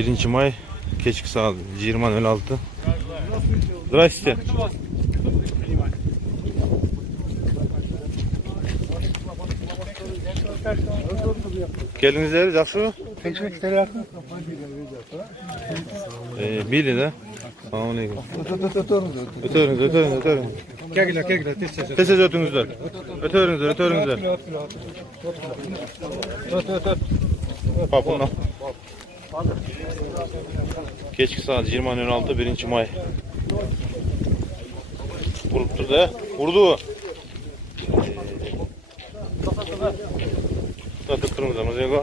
1 may kechki soat 20:06. Здравствуйте. Geldinizler, yaxshimi? Bildi-da. Assalomu alaykum. O'tiring. Kegler, Tez o'tingizlar. O'tiringizlar. Hop, buna. Kechki soat 20:06, 1 may. Urib turdi. Urdi. To'xtatib turibmiz, Mirzaga.